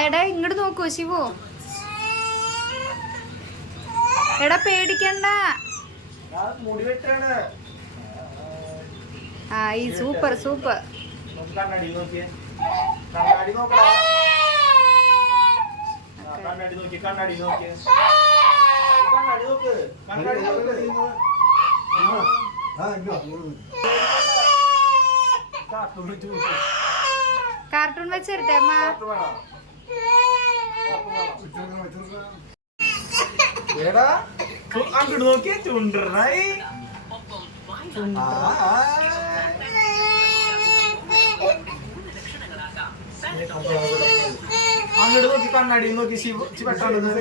എടാ ഇങ്ങോട്ട് നോക്കൂ ശിവോ. എടാ പേടിക്കണ്ട. ആ സൂപ്പർ സൂപ്പർ. കണ്ണാടി നോക്കിയേ കണ്ണാടി നോക്കിയേ കാർട്ടൂൺ വെച്ച് അമ്മ? എടാ അങ്ങോട്ട് നോക്കിയേ ചുണ്ടറായി. അങ്ങോട്ട് നോക്കി കണ്ണാടി നോക്കി ശിവ പെട്ടെന്ന്